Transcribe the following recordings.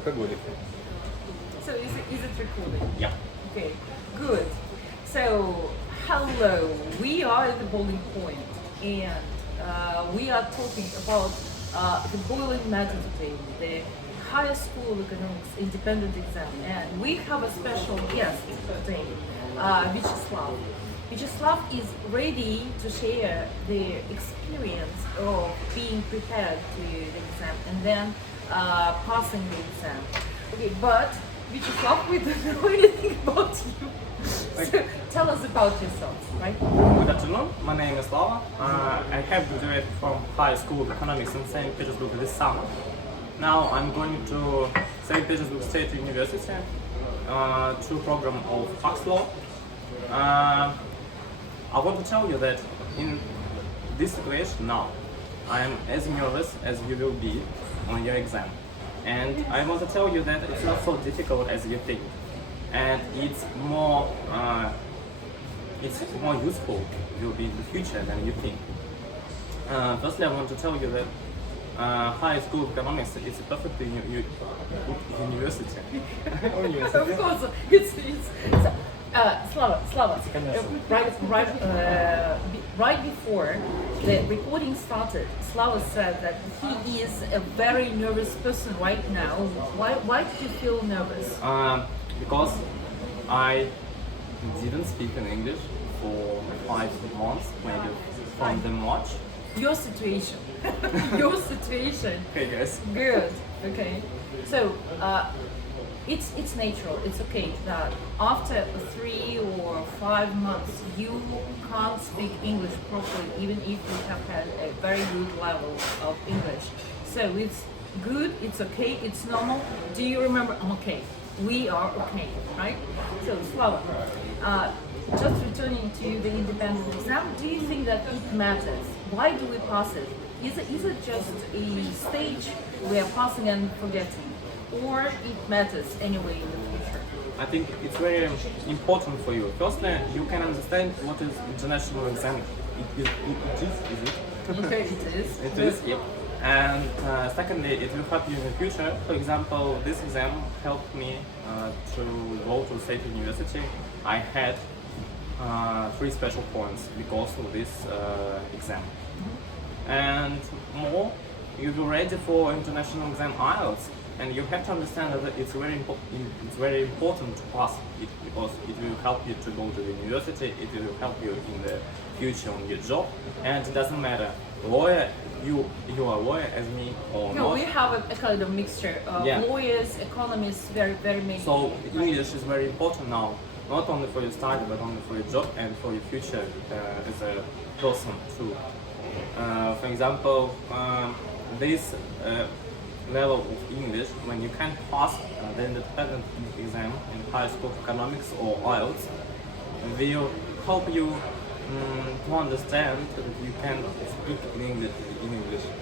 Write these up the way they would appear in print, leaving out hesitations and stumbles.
алкоголики. So is it recording? Yeah. Okay, good. So, hello, we are at the boiling point and we are talking about the boiling matter today, the High School of Economics Independent Exam, and we have a special guest today, Vyacheslav. Vyacheslav is ready to share the experience of being prepared to the exam and then passing the exam. Okay, but Vyacheslav, we don't know anything about you. So tell us about yourself, right? Good afternoon, my name is Slava. I have graduated from High School of Economics in St. Petersburg this summer. Now I'm going to St. Petersburg State University to program of tax law. I want to tell you that in this situation now, I am as nervous as you will be on your exam. And I want to tell you that it's not so difficult as you think. And it's more useful will be in the future than you think. Firstly, I want to tell you that High School of Economics is a perfect university. Of course, it's Slava. Right before the recording started, Slava said that he is a very nervous person right now. Why did you feel nervous? Because I didn't speak in English for 5 months, maybe from the March. Your situation. Your situation. Okay, yes. Good. Okay. So it's natural. It's okay that after 3 or 5 months you can't speak English properly, even if you have had a very good level of English. So it's good. It's okay. It's normal. Do you remember? I'm okay. We are okay, right? So Slava, just returning to the independent exam, do you think that it matters? Why do we pass it? Is it just a stage we are passing and forgetting? Or it matters anyway in the future? I think it's very important for you. Firstly, you can understand what is international exam. Is it? Okay, it is. It is, yep. And secondly, it will help you in the future. For example, this exam helped me to go to State University. I had 3 special points because of this exam. And more, you'll be ready for international exam IELTS. And you have to understand that it's very important to pass it because it will help you to go to the university. It will help you in the future on your job. And it doesn't matter, lawyer. You are a lawyer as me or no, not? we have a kind of mixture of lawyers, economists, very many. So English is very important now, not only for your study, but only for your job and for your future as a person too. For example, this level of English, when you can pass the independent exam in High School of Economics or IELTS, will help you to understand that you can speak in English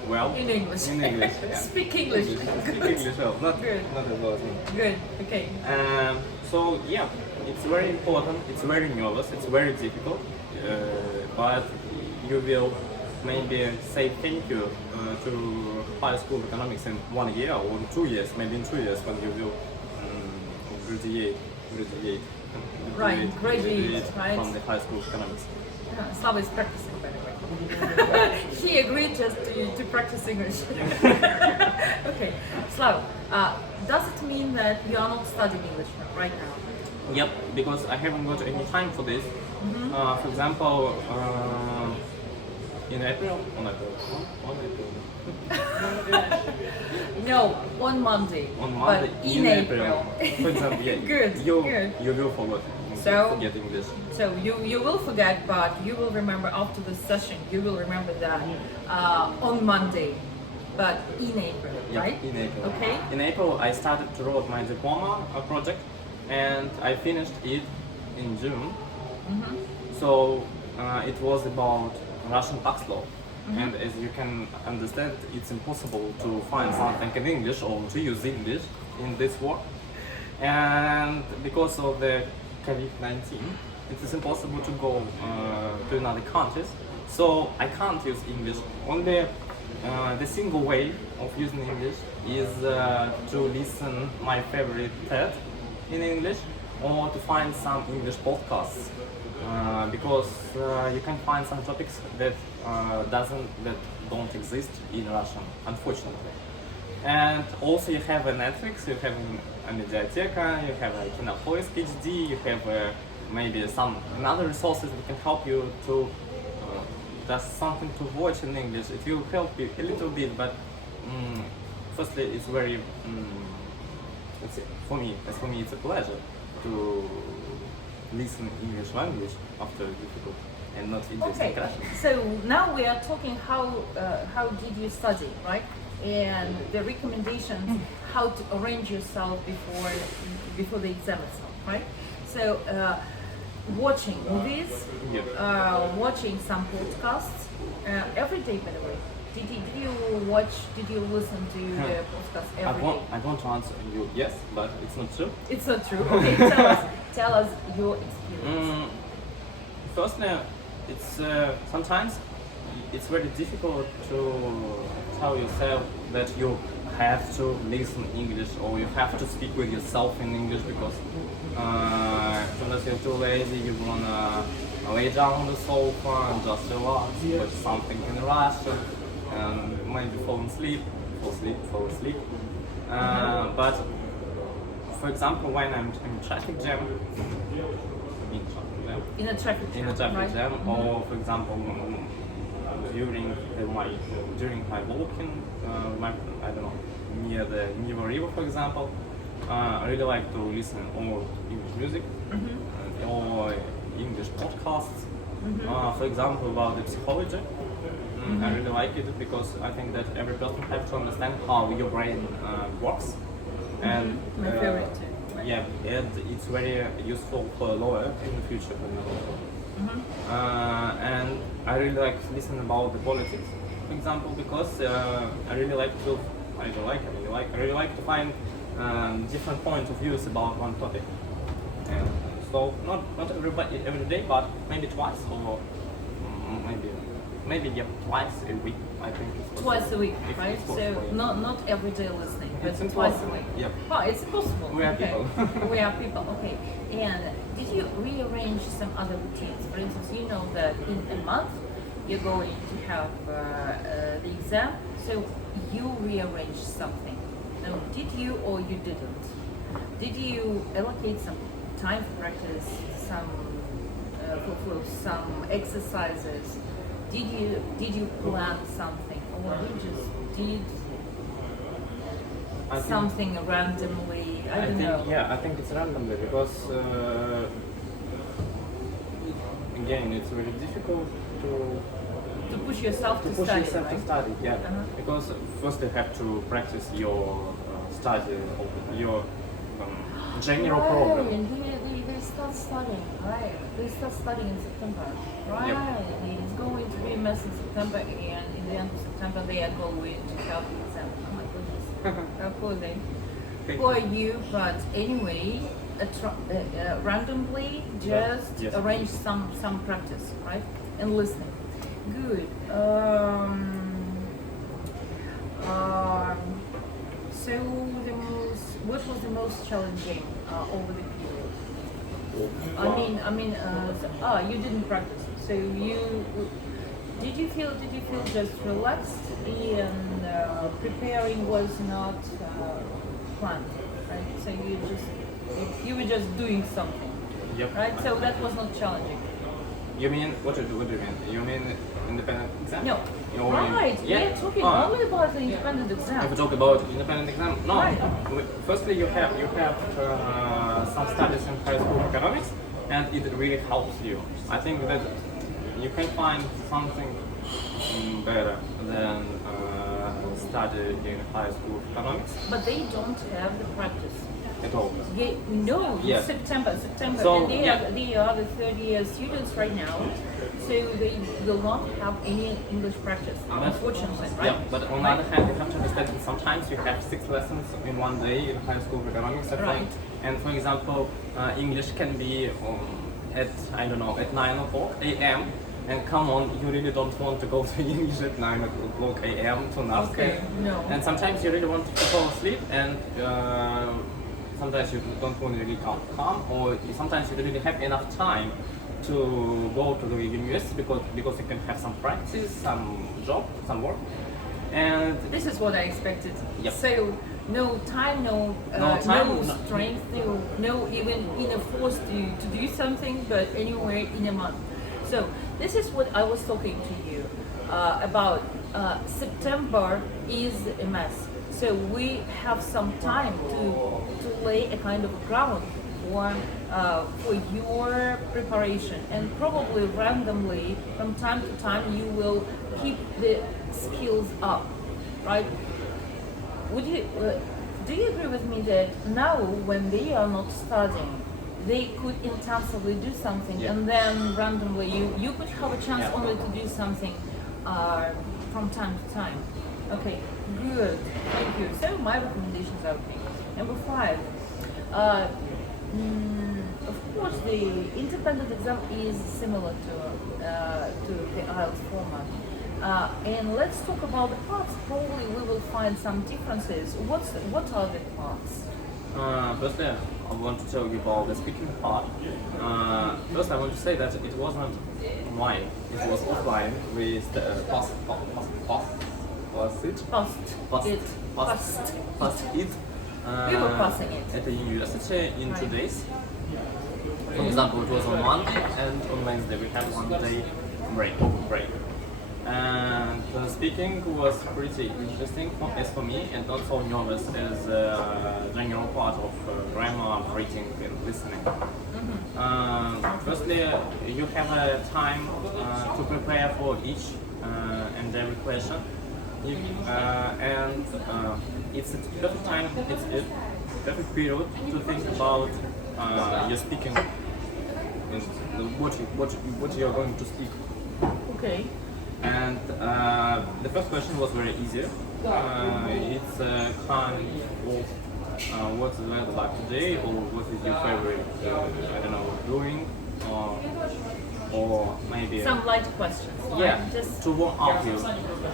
well. In English. Yeah. Speak English. Speak English well. Not as well as me. Good. Okay. So yeah, it's very important. It's very nervous. It's very difficult. But you will maybe say thank you to High School of Economics in 1 year or in 2 years. Maybe in 2 years when you will graduate. Graduate, right? From the High School of Economics. Slava is practicing, by the way. He agreed just to practice English. Okay, Slava, does it mean that you are not studying English right now? Yep, because I haven't got any time for this. For example, in April, on April. No, on Monday. On Monday, but in April. For example, yeah, Good. You will forget English. So you will forget, but you will remember after the session. You will remember that on Monday, but in April, right? In April. Okay. In April, I started to write my diploma project, and I finished it in June. So it was about Russian tax law. And as you can understand, it's impossible to find something in English or to use English in this work. And because of the COVID-19, it is impossible to go to another countries. So I can't use English. Only the single way of using English is to listen my favorite TED in English or to find some English podcasts because you can find some topics that don't exist in Russian, unfortunately. And also you have a Netflix, you have a Mediateka, you have a Kinopoisk HD, you have maybe some other resources that can help you to just something to watch in English. It will help you a little bit, but firstly, it's very for me it's a pleasure to listen English language after difficult and not interesting Russian. So now we are talking how did you study, right? And the recommendations how to arrange yourself before the exam itself, right? So watching movies, watching some podcasts every day, by the way. Did you listen to the podcast every day? I want to answer you yes, but it's not true. It's not true. Okay, tell us your experience. Firstly, it's sometimes it's very difficult to tell yourself that you have to listen English or you have to speak with yourself in English because sometimes you're too lazy, you wanna lay down on the sofa and just relax, watch something in Russian and maybe fall asleep. But for example, when I'm in traffic jam, In a traffic jam, right? Or for example, during my walking, I don't know, near the Neva River, for example, I really like to listen or English music or English podcasts. For example, about the psychology. I really like it because I think that every person has to understand how your brain works. And my favorite too. yeah, and it's very useful for a lawyer in the future. And I really like to listen about the politics, for example, because I really like to find different points of views about one topic. And so not every day, but maybe twice or maybe twice a week. I think it's possible. Twice a week, right? So not every day listening, but It's twice a impossible. week. Yep. Oh, it's possible. We are okay. people. We are people. Okay. And did you rearrange some other routines? For instance, you know that in a month you're going to have the exam, so you rearrange something. Now, did you or you didn't? Did you allocate some time for practice, some for some exercises? Did you plan something, or you just did something randomly? I don't know. Yeah, I think it's randomly because again, it's very difficult To push yourself to study, right? study. Yeah, because first you have to practice your study, your general program. And they start studying, right? They start studying in September, right? Yep. It's going to be a mess in September, and in the end of September they are going to have the exam. Oh my goodness, how poor they. Poor you, but anyway, randomly just arrange some practice, right? And listening. Good. So what was the most challenging over the period? You didn't practice. So did you feel just relaxed and preparing was not planned, right? So you were just doing something, right? So that was not challenging. You mean what do you mean? You mean independent exam? No. Right. Yeah. We're talking only about the independent exam. If we talk about independent exam, no. Right. Firstly, you have some studies in high school economics, and it really helps you. I think that you can find something better than study in high school economics. But they don't have the practice. At all. Yeah, no, Yes. September. So, and they are the third-year students right now, so they will not have any English practice, unfortunately, right? Yeah, but on the other hand, you have to understand that sometimes you have 6 lessons in one day in high school economics, I think. Right. And for example, English can be at 9 o'clock a.m. And come on, you really don't want to go to English at 9 o'clock a.m. to nothing. Okay, no. And sometimes you really want to fall asleep, and sometimes you don't want to really come, or sometimes you don't really have enough time to go to the university because you can have some practice, some job, some work. And This is what I expected. Yep. So no time, no strength, no even enough force to do something, but anywhere in a month. So this is what I was talking to you about. September is a mess. So we have some time to lay a kind of ground for your preparation, and probably randomly from time to time you will keep the skills up, right? Would you do you agree with me that now when they are not studying, they could intensively do something, Yeah. and then randomly you could have a chance Yeah. only to do something from time to time? Okay, good, thank you. So my recommendations are okay. Number 5. Of course, the independent exam is similar to the IELTS format. And let's talk about the parts. Probably we will find some differences. What are the parts? Firstly, I want to tell you about the speaking part. First, I want to say that it wasn't online. It was offline with the passed it. We were passing it. At the university in 2 days. For example, it was on Monday, and on Wednesday we had 1 day break. And speaking was pretty interesting as for me, and not so nervous as general part of grammar, reading and listening. Firstly, you have a time to prepare for each and every question. It's a perfect time, it's a perfect period to think about your speaking, and what you are going to speak. Okay. And the first question was very easy. It's kind of what's the weather like today, or what is your favorite, I don't know, doing, or maybe Some light questions. yeah, Like just to warm up you.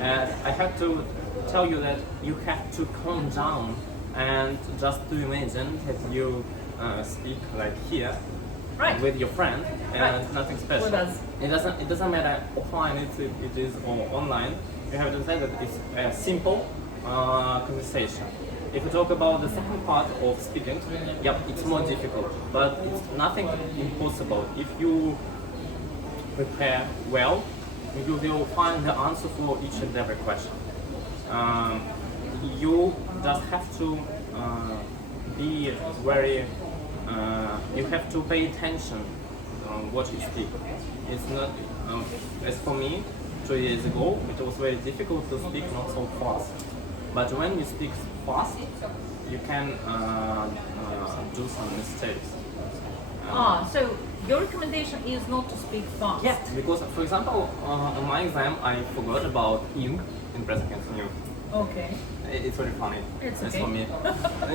And I have to tell you that you have to calm down and just to imagine that you speak like here, Right. with your friend, and Right. nothing special. With us. It doesn't matter offline it is or online. You have to say that it's a simple conversation. If you talk about the second part of speaking, yep, it's more difficult, but it's nothing impossible. If you prepare well, you will find the answer for each and every question. You just have to be very. You have to pay attention on what you speak. It's not as for me 2 years ago. It was very difficult to speak not so fast. But when you speak fast, you can do some mistakes. so your recommendation is not to speak fast. Yeah, because for example, on my exam I forgot about ing in present continuous. Okay. It's very funny. It's As okay. for me.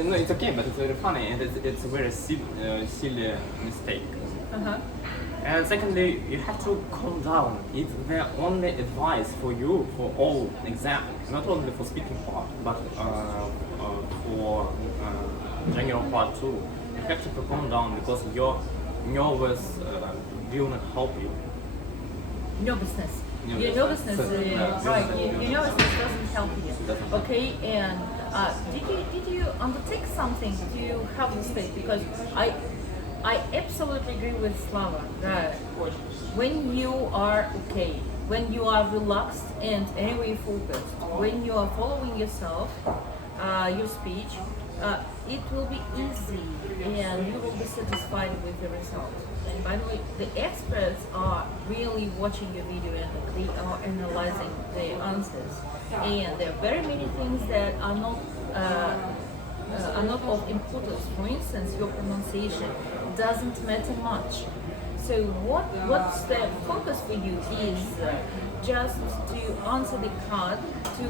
No, it's okay, but it's very funny, and it's a very silly mistake. And secondly, you have to calm down. It's the only advice for you for all exam, not only for speaking part, but for general part too. You have to calm down because your nervous will not help you. Nervousness. Nervousness. Your nervousness, Yeah. right? Your nervousness doesn't help you. Doesn't. Okay, and did you undertake something to have this state? Because I absolutely agree with Slava that when you are okay, when you are relaxed and anyway focused, when you are following yourself, your speech, it will be easy and you will be satisfied with the result. And by the way, the experts are really watching your video and they are analyzing the answers. And there are very many things that are not of importance. For instance, your pronunciation doesn't matter much. So what's the focus for you is just to answer the card, to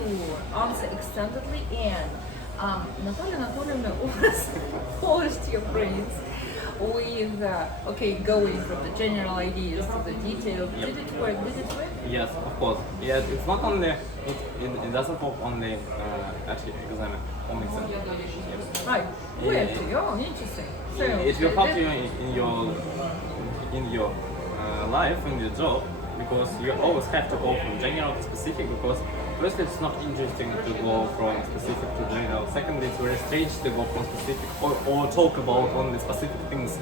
answer extendedly, and Natalia Anatolyevna always polished your brains with going from the general ideas to the details. Did it work? Yes, of course. Yes, it's not only it doesn't work only actually exam. Only exam. Yes. Right. Oh, interesting. So it will help you in your life, in your job, because you always have to go from general to specific, because firstly it's not interesting to go from specific to general. Secondly, it's very strange to go from specific or talk about only specific things.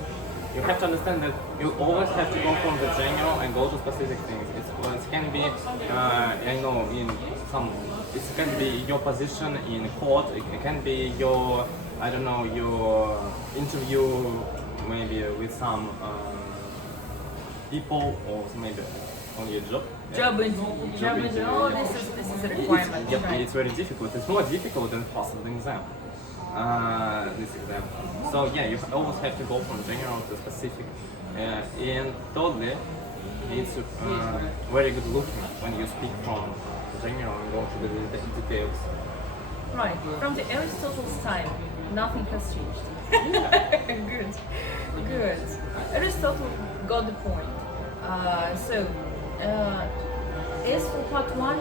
You have to understand that you always have to go from the general and go to specific things. It can be, it can be your position in court. It can be your, your interview maybe with some people, or maybe on your job. Job interview. Oh, this is a requirement. Right. It's very difficult. It's more difficult than passing the exam. This exam. So yeah, you always have to go from general to specific. And thirdly, it's very good looking when you speak from general and go to the details. Right. From the Aristotle's time, nothing has changed. Good. Aristotle got the point. As for part 1,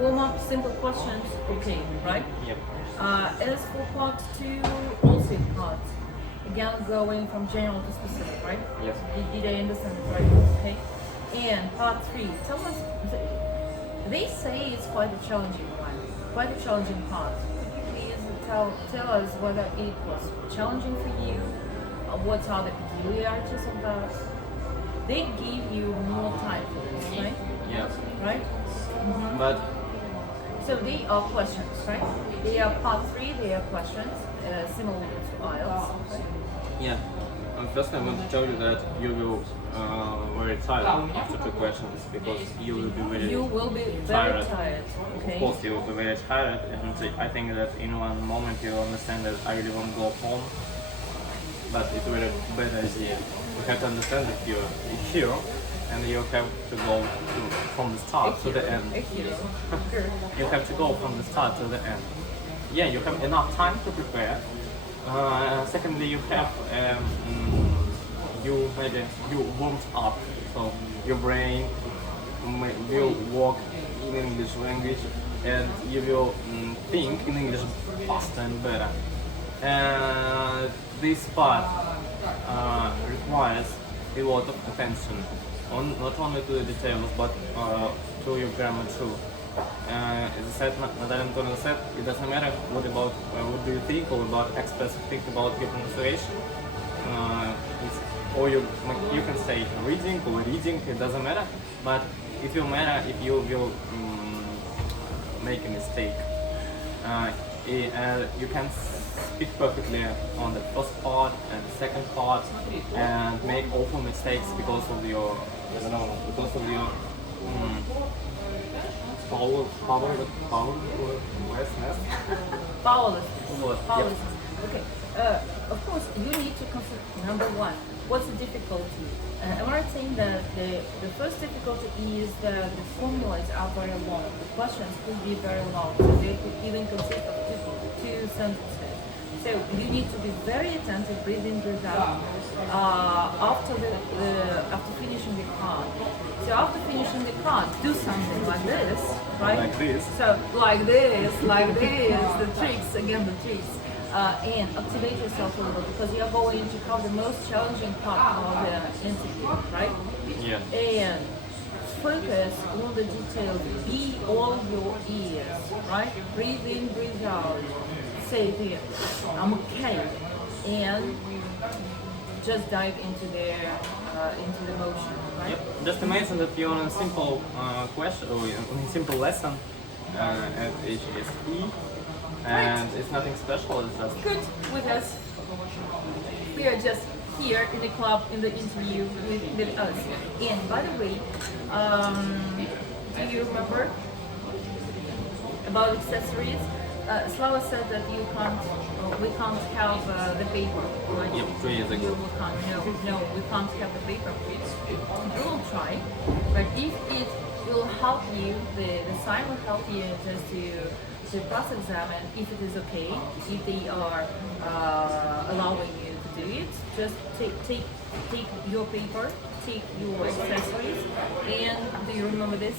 warm up, simple questions, okay, right? Yep. As for part 2, also part, again going from general to specific, right? Yes. Did I understand it right? Okay. And part 3, tell us, they say it's quite a challenging one, quite a challenging part. Could you please tell us whether it was challenging for you? What are the peculiarities of that? They give you more time for this, right? Yes. Right? Mm-hmm. But so they are questions, right? They are part 3, they are questions, similar to IELTS. Right? yeah. First, I want to tell you that you will very tired after 2 questions, because you will be very very tired. Okay. Of course, you will be very tired, and I think that in one moment you will understand that I really want to go home. But it's a very bad idea. You have to understand that you're a hero, and you have to go from the start to the end. You have to go from the start to the end. Yeah, you have enough time to prepare. Secondly, you have you warmed up, so your brain will work in English language, and you will think in English faster and better. This part requires a lot of attention, not only to the details, but to your grammar too. As I said, Natalia Antonova said, it doesn't matter what do you think, or about experts think about your pronunciation. Or you can say reading or reading, it doesn't matter, but it will matter if you will make a mistake. You can speak perfectly on the first part and the second part, and make awful mistakes because of your powerlessness. Okay. Of course, you need to consider number 1. What's the difficulty? Am I right saying that the first difficulty is that the formulas are very long. The questions could be very long, so they could even consist of two sentences. So you need to be very attentive, breathe in, breathe out, after finishing the card. So after finishing the card, do something like this, right? Like this. So like this, the tricks, and activate yourself a little, because you're going to have the most challenging part of the interview, right? Yeah. And focus on the details, be all your ears, right? Breathe in, breathe out. Say there, I'm okay, and just dive into the motion, right? Yep. Just imagine that you're on a simple question or a simple lesson at HSE, and it's nothing special. It's just good with us. We are just here in the club, in the interview with us. And by the way, do you remember about accessories? Slava said that we can't have the paper. Right? Yep, 2 years ago. No, we can't have the paper. We will try, but if it will help you, the sign will help you just to pass exam, and if it is okay, if they are allowing you to do it, it's just take your paper, take your accessories, and do you remember this?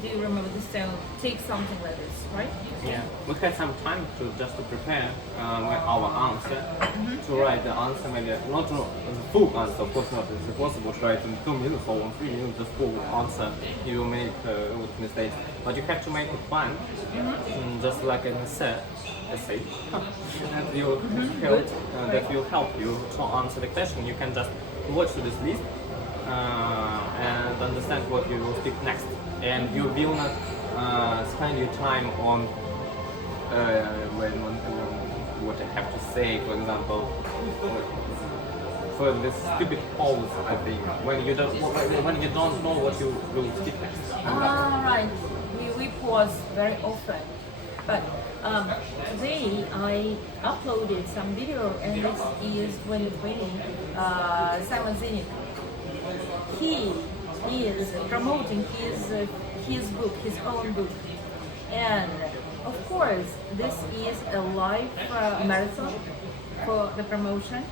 Do you remember this? So take something like this, right? Yeah, we had some time to prepare our answer, to write the answer, maybe not the full answer, of course not, it's impossible to write in 2 minutes or in 3 minutes just full answer, you will make mistakes, but you have to make a plan, just like an essay, and you help, that will help you to answer the question. You can just watch this list and understand what you will speak next. And you will not spend your time on what I have to say, for example, for this stupid pause. I think when you don't know what you will speak next. Right. We pause very often, but today I uploaded some video, and this is 2020. Simon Medikov. He is promoting his book, his own book, and of course this is a live marathon for the promotion,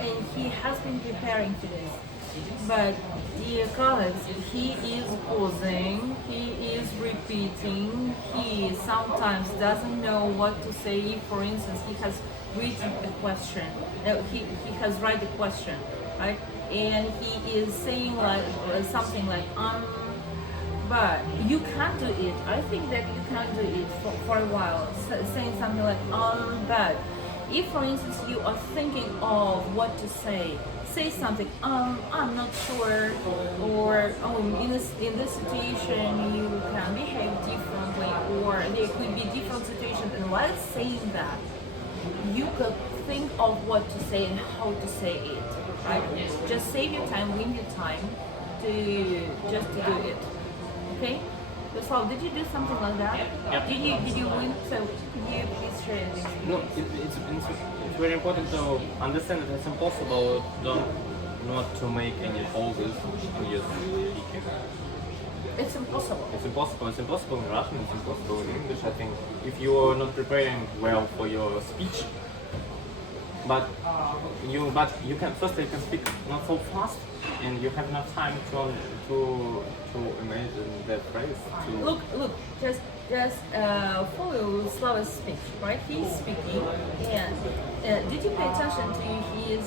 and he has been preparing for this. But dear colleagues, he is pausing, he is repeating, he sometimes doesn't know what to say. For instance, he has written a question, he has written a question, right? And he is saying like something like but you can't do it. I think that you can't do it for a while, saying something like but if for instance you are thinking of what to say something I'm not sure, or in this situation you can behave differently, or there could be different situations, and while saying that you could think of what to say and how to say it. Right? Just save your time, win your time to do it. Okay? So did you do something like that? Yep. Did you win? So could you please share this? No, it's very important to understand that it's impossible not to make any pauses in your speaking. It's impossible. It's impossible. It's impossible in Russian. It's impossible in English. I think if you are not preparing well for your speech. But you can speak not so fast, and you have enough time to imagine that phrase. Look, just follow Slava's speech, right? He's speaking, and did you pay attention to his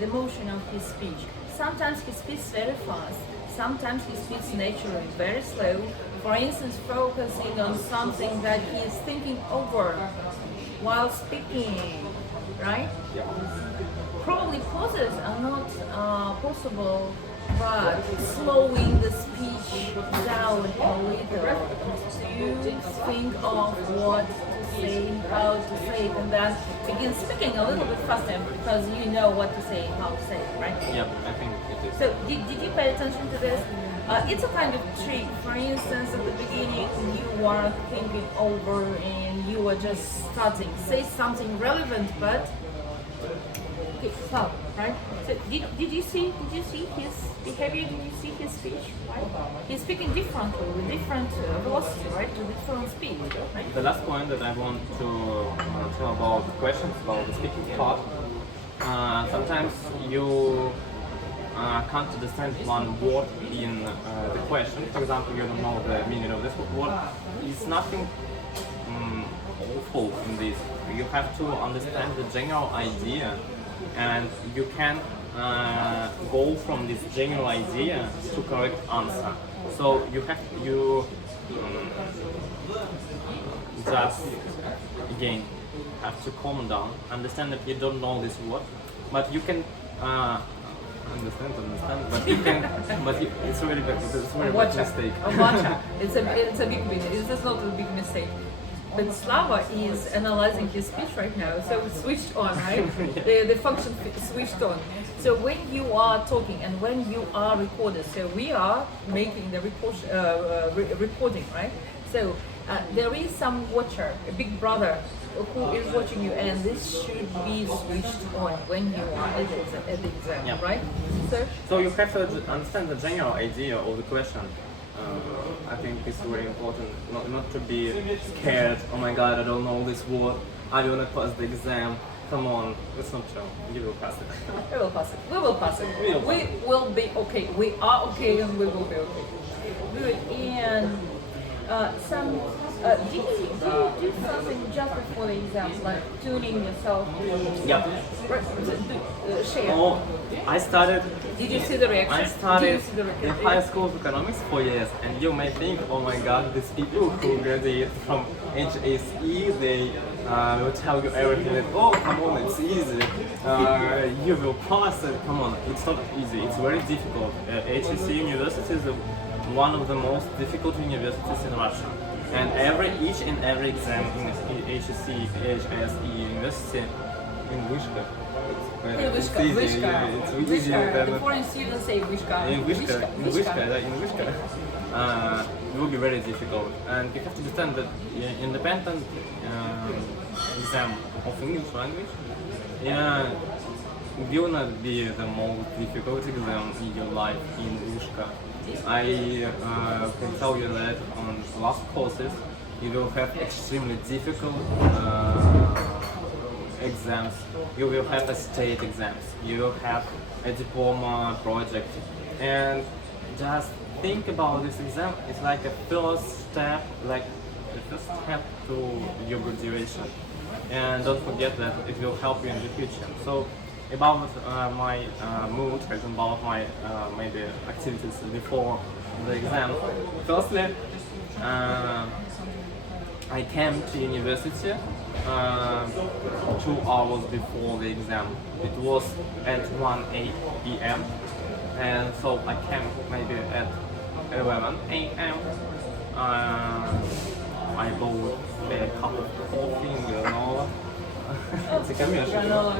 the motion of his speech? Sometimes he speaks very fast, sometimes he speaks naturally, very slow. For instance, focusing on something that he is thinking over while speaking. Right? Yeah. Probably pauses are not possible, but slowing the speech down a little to think of what to say, how to say it, and then begin speaking a little bit faster because you know what to say and how to say it, right? Yeah, I think it is. So did you pay attention to this? It's a kind of trick. For instance, at the beginning you are thinking over and you are just starting. Say something relevant, but okay, stop, right? So did you see his behavior? Did you see his speech? Right? He's speaking differently with different velocity, right? With different speed. Right? The last point that I want to tell about the questions about the speaking part. Sometimes you can't understand one word in the question. For example, you don't know the meaning of this word. It's nothing awful in this. You have to understand the general idea, and you can go from this general idea to correct answer. So you just again have to calm down, understand that you don't know this word, but you can understand, but you can, it's really bad, it's a very bad mistake. It's a big mistake. It's not a big mistake. But Slava is analyzing his speech right now, so it's switched on, right? The function switched on. So when you are talking and when you are recorded, so we are making the recording, right? So there is some watcher, a big brother, who is watching you, and this should be switched on when you are at the exam, yeah. Right? So you have to understand the general idea of the question. I think it's very important not to be scared. Oh my God, I don't know this word. I will not pass the exam. Come on, it's not true. You will pass it. We will pass it. We will pass it. We will pass We will be okay. We are okay, and we will be okay. Good. And did you do something just before the exams, like tuning yourself? Yep. Share. Oh, I started. Did you see the reaction? I started Did you see the in reaction? high school of economics 4 years, and you may think, oh my god, these people who graduate from HSE, they will tell you everything that, oh, come on, it's easy, you will pass it. Come on, it's not easy, it's very difficult. HSE University is one of the most difficult universities in Russia. And each and every exam in HSE University in Wishka. It's easy. Wishka. It's easier The than foreign students say Wishka. in Wishka. It will be very difficult, and you have to understand that independent exam of English language will not be the most difficult exam in your life in Wishka. I can tell you that on last courses you will have extremely difficult exams. You will have a state exams. You will have a diploma project, and just think about this exam. It's like a first step, to your graduation. And don't forget that it will help you in the future. So about my mood and about my maybe activities before the exam. Firstly, I came to university 2 hours before the exam. It was at 1 p.m. and so I came maybe at 11 a.m. I bought a cup of coffee and granola. It's a commercial. Granola.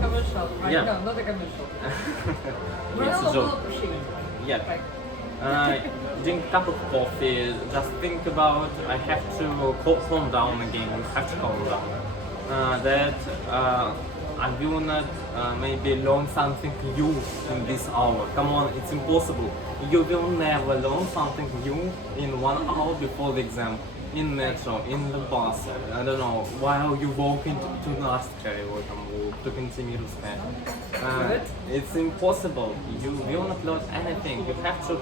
Commercial, right? Yeah. No, not a commercial. It's a Granola joke. will appreciate. Yeah. Drink a cup of coffee, just think about, I have to calm down again, you have to calm down. I will not maybe learn something new in this hour. Come on, it's impossible. You will never learn something new in 1 hour before the exam. In metro, in the bus, I don't know, while you walk into Nastkaya or to Kantemirovskaya. It's impossible. You will not learn anything. You have to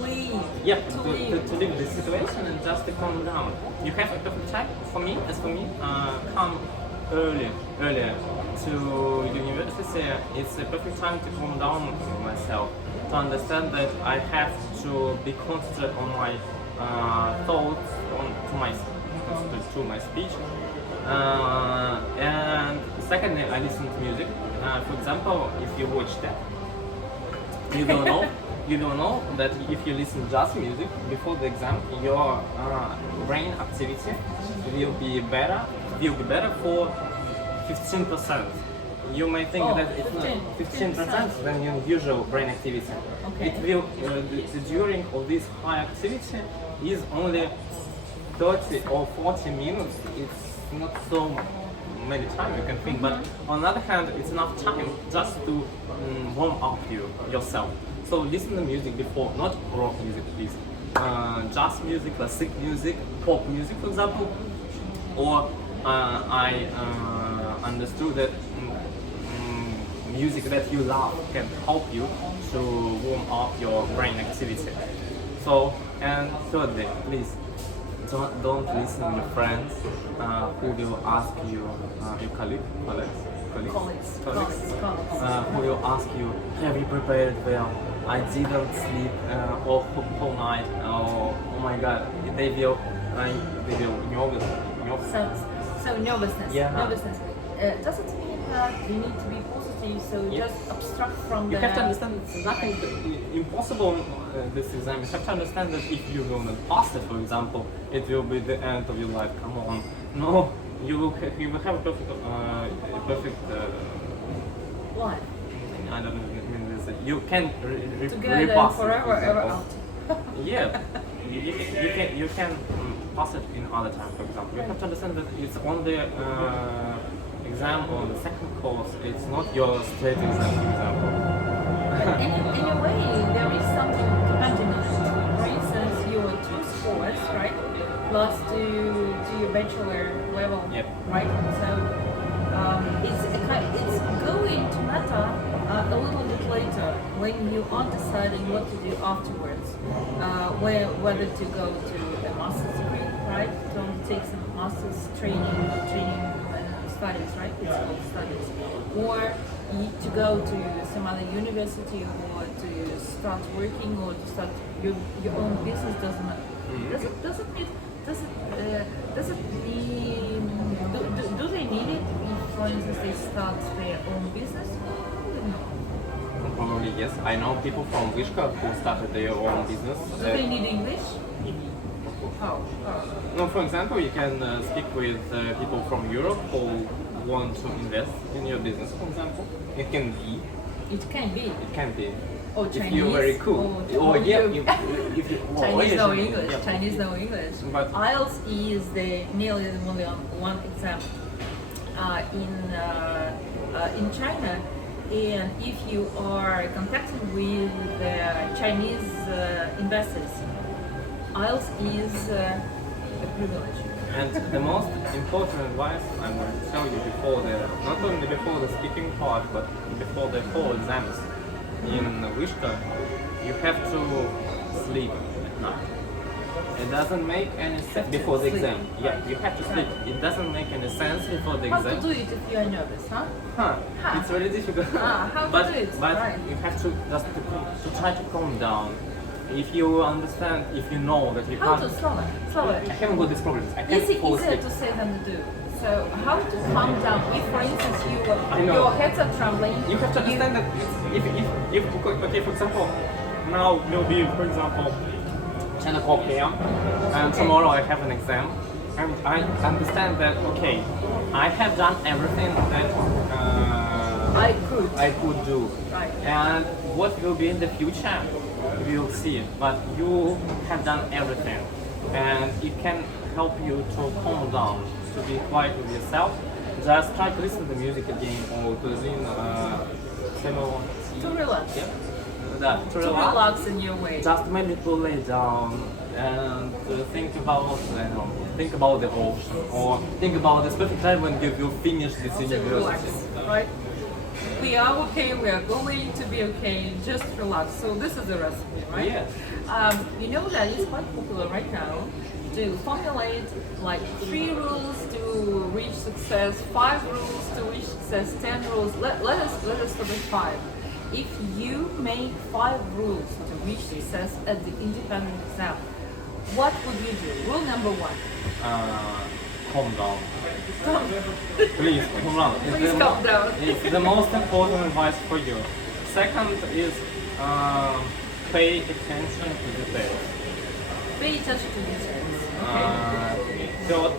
Leave. Yep, to leave the situation and just to calm down. You have a perfect time for me, come earlier to university. It's a perfect time to calm down myself, to understand that I have to be concentrated on my thoughts, to my speech. And secondly, I listen to music. For example, if you watch that, you will know that if you listen just music before the exam, your brain activity will be better for 15%. You may think that it's not 15% than your usual brain activity. Okay. It will the during of this high activity is only 30 or 40 minutes. It's not so many time you can think, but on the other hand, it's enough time just to warm up yourself. So listen to music before, not rock music, please. Jazz music, classic music, pop music, for example. Or I understood that music that you love can help you to warm up your brain activity. So, and thirdly, please don't listen to your friends who will ask you, your colleagues, who will ask you, have you prepared well? I didn't sleep all night. Oh my God, they will nervous. So nervousness. Yeah. Nervousness. Does it mean that you need to be positive? So Yeah. just abstract from You the. have to understand it's nothing impossible this exam. You have to understand that if you will not pass it, for example, it will be the end of your life. Come on, no, you will have a perfect. Life. I don't know. You can Together repass forever, it. ever out. Yeah, you can pass it in other time. For example, you have to understand that it's on the exam or the second course. It's not your state exam, for example. In a way, there is something to continue. For instance, your two sports, right? plus to your bachelor level, Yep. right? So it's going to matter a little bit later when you are deciding what to do afterwards, whether to go to a master's degree, right? To take some master's training studies, right? It's called studies, or to go to some other university, or to start working, or to start your own business. Doesn't matter. Does it need? Do they need it if, for instance, they start their own business? No. Probably yes. I know people from Vyacheslav who started their own business. Do they need English? How? No, for example, you can speak with people from Europe who want to invest in your business. For example, it can be. It can be. It can be. Or If Chinese. you're very cool. Or yeah, you. if you, Chinese know yeah, English. yeah. Chinese know English. But- IELTS is nearly only one exam in China, and if you are contacting with Chinese investors, IELTS is a privilege. And the most important advice I'm going to tell you not only before the speaking part, but before the whole exams in Vishka, you have to sleep at night. It doesn't make any sense before the Sleep. exam. Yeah, you have to sleep. It doesn't make any sense before the How to exam. do it if you are nervous, huh? Huh. It's very difficult. How to but do it, but right. you have to just to try to calm down. If you understand, if you know that you How can't. to Slava? I haven't got these problems. I can't fall Easier asleep. to say than to do. So how to calm down? If, for instance, know. your heads are trembling, You have to understand that if okay, for example, now will be, for example, 10 o'clock p.m. and tomorrow I have an exam, and I understand that okay, I have done everything that I could do, Right. and what will be in the future, we'll see. But you have done everything, and it can help you to calm down, to be quiet with yourself. Just try to listen to music again, or to listen to relax. Yeah. That, to To relax. relax in your way. Just maybe to lay down and think about the ocean, or think about the perfect time when you will finish this To relax, university. right? We are okay, we are going to be okay, just relax. So this is the recipe, right? Yes. You know that it's quite popular right now to formulate like 3 rules to reach success, 5 rules to reach success, 10 rules. Let us start with 5. If you make 5 rules to reach success at the independent exam, what would you do? Rule number 1. Calm down. Please, calm down. Please calm down. It's the most important advice for you. Second is pay attention to details. Pay attention to details. Okay. Third,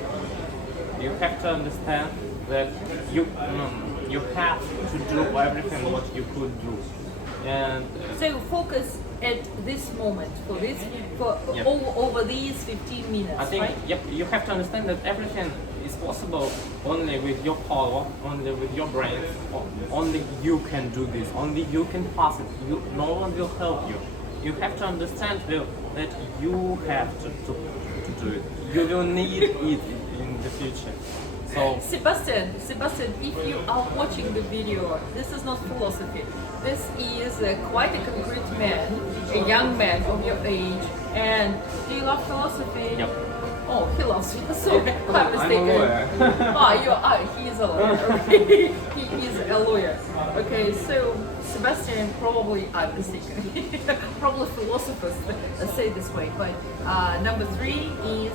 you have to understand that you have to do everything what you could do, and So focus at this moment for Yep. over these 15 minutes, I think right? you have to understand that everything is possible only with your power, only with your brain. Only you can do this. Only you can pass it. No one will help you. You have to understand that you have to do it. You will need it in the future. So Sebastian, if you are watching the video, this is not philosophy. This is quite a concrete man, a young man of your age. And do you love philosophy? Yep. Oh, he loves you. So I'm a mistaken. lawyer. He is a lawyer. Okay. He is a lawyer. Okay, so Sebastian probably I'm mistaken. Probably philosophers say this way. But number 3 is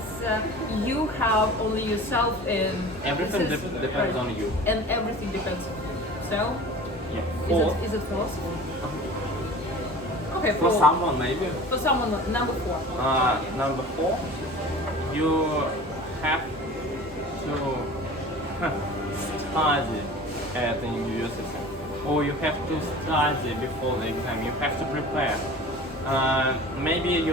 you have only yourself and everything this is- depends on you. And everything depends on you. So Yeah. Fourth, is it philosophy? Okay, for someone maybe. for someone number 4. Number 4, you have to study at the university, or you have to study before the exam. You have to prepare. Maybe if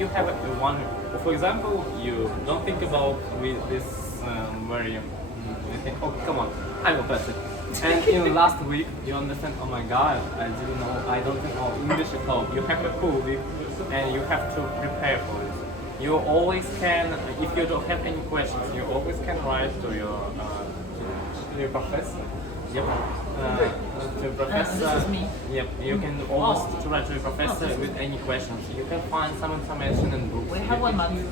you have one, for example, you don't think about with this very. You think, oh come on, I will pass it. And in last week, you understand, oh my god, I don't think English at all. You have a full week and you have to prepare for it. You always can, if you don't have any questions, you always can write to your professor. Yep. To professor. This is me. Yep. You can always write to your professor with any questions. You can find some information in books. We have 1 month.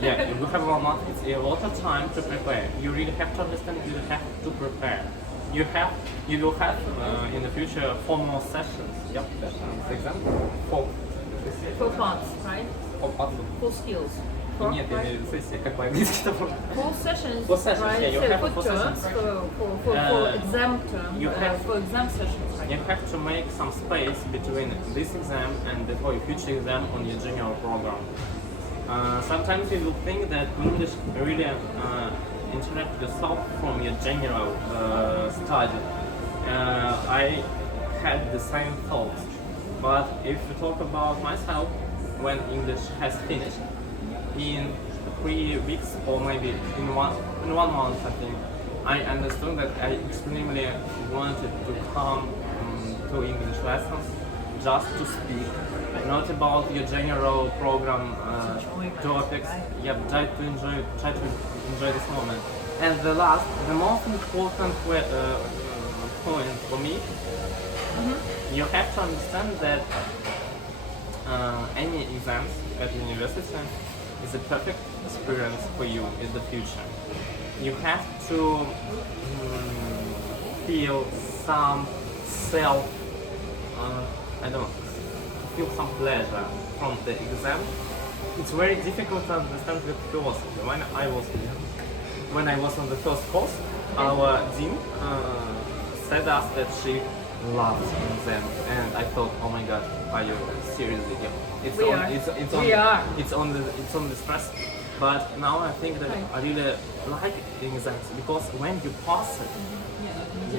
Yeah, you have 1 month. It's a lot of time to prepare. You really have to understand. You have to prepare. You will have in the future 4 more sessions. Yep, that's the example. 4. 4 parts, right? 4 parts. 4 skills. Нет, я имею в виду сессия, как по-английски там. 4 sessions, 4 sessions, right? yeah, you So have 4 4 terms sessions. for exam term, you have- for exam sessions, right? You have to make some space between this exam and the future exam on your general program. Sometimes you will think that English really interrupt yourself from your general study. I had the same thoughts, but if you talk about myself, when English has finished, in 3 weeks or maybe in one month, I think, I understood that I extremely wanted to come to English lessons just to speak, not about your general program topics. Yeah, try to enjoy this moment. And the most important point for me, you have to understand that any exams at university is a perfect experience for you in the future. You have to feel some feel some pleasure from the exam. It's very difficult to understand with philosophy. When I was on the first course, our dean said us that she loves exam, and I thought, oh my god, are you seriously? It's We on, are. it's We on, are. it's on the stress. But now I think that I really like exams because when you pass it,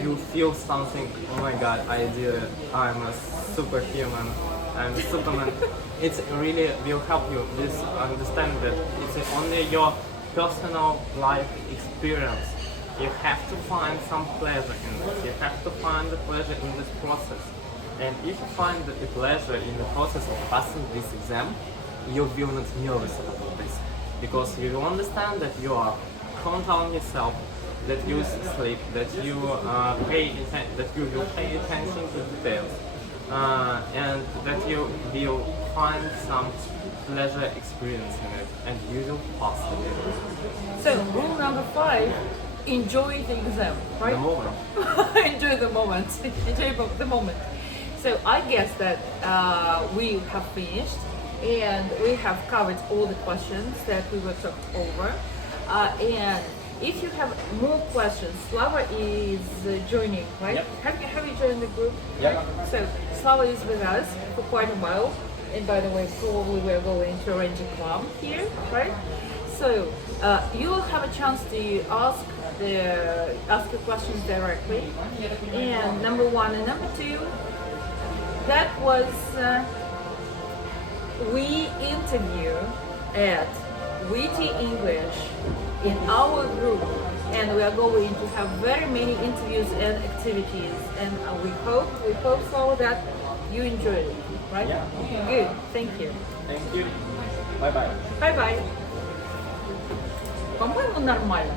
you feel something. Oh my god, I did it! I'm a superhuman. I'm a superman. It really will help you just understand that it's only your personal life experience. You have to find some pleasure in this. You have to find the pleasure in this process. And if you find the pleasure in the process of passing this exam, you will not nervous about this. Because you will understand that you are controlling yourself, that you sleep, that you will pay attention to details, and that you will find some pleasure experience in it, and you will pass it. So rule number 5: enjoy the exam, right? The moment. Enjoy the moment. Enjoy the moment. So I guess that we have finished and we have covered all the questions that we were talked over. And if you have more questions, Slava is joining, right? Yep. Have you joined the group? Yep. So Slava is with us for quite a while. And by the way, probably we're going to arrange a club here, right? So you will have a chance to ask your questions directly. And number 1 and number 2, that was we interview at Witty English in our group, and we are going to have very many interviews and activities. And we hope so that you enjoyed it, right? Yeah. Good. Thank you. Thank you. Bye bye. Bye bye. По-моему, нормально.